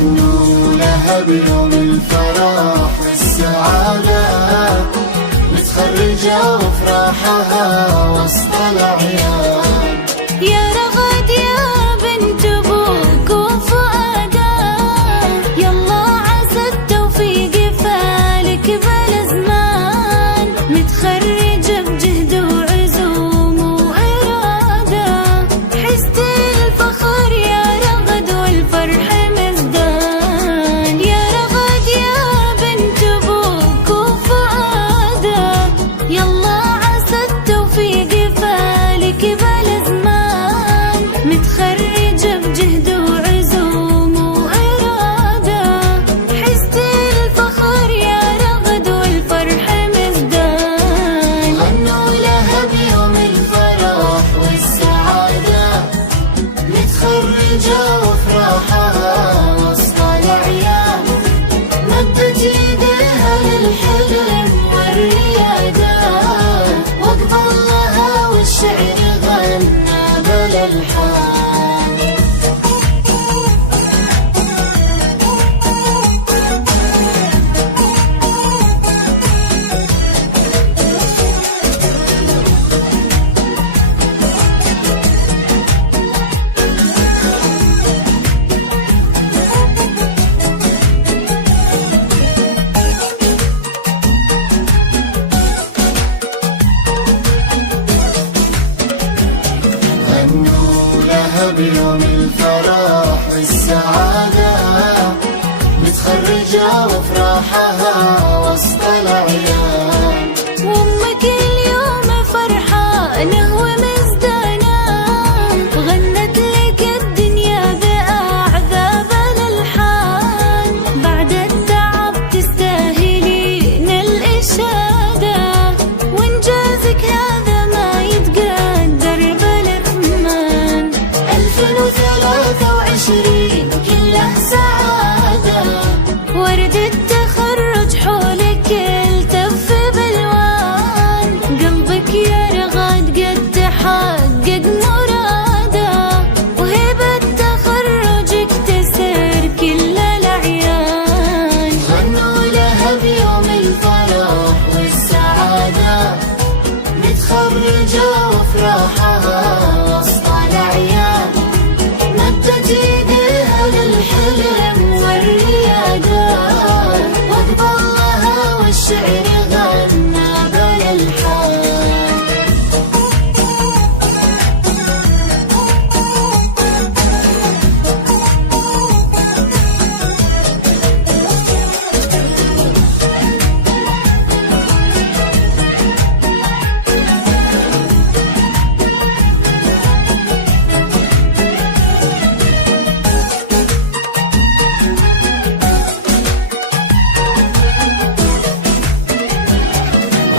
غنوا لها بيوم الفرح والسعادة، متخرجة وفرحها وسط الأعياد. يا رغد يا بنت أبوك وفؤاده، يلا عسى التوفيق فالك بالأزمان، متخرجة بجهد وعزوم وإرادة، حست الفخر يا رغد والفرح مزدان. يا رغد يا بنت أبوك وفؤاده، يلا عسى التوفيق فالك بالأزمان، متخرجة بجهد وعزوم وإرادة، حست الفخر يا رغد والفرح مزدان. غنوا لها بيوم الفرح والسعادة، متخرجة وفرحها وسط الأعياد، مدت ايديها للحلم والريادة، واقبل لها والشعر غنى بالألحان. غنوا لها بيوم الفرح والسعادة، متخرجة وفرحها وسط الأعياد. وأمك اليوم فرحانة ومزدانة، غنت لك الدنيا بأعذاب الألحان، بعد التعب تستاهلين الإشادة، وإنجازك هذا ما يتقدر بالأثمان. 2023 كله سعادة، ورد التخرج حولك التف بالوان، قلبك يا رغد قد تحقق مراده، وهبة تخرجك تسر كل الأعيان. غنوا لها بيوم الفرح والسعادة، متخرجة وفرحها وسط الأعياد، مدت ايديها للحلم والريادة، واقبل لها والشعر غنى بالألحان.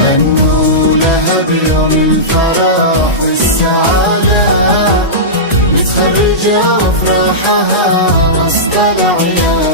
غنوا لها بيوم الفرح والسعادة، متخرجة وفرحها وسط الأعياد.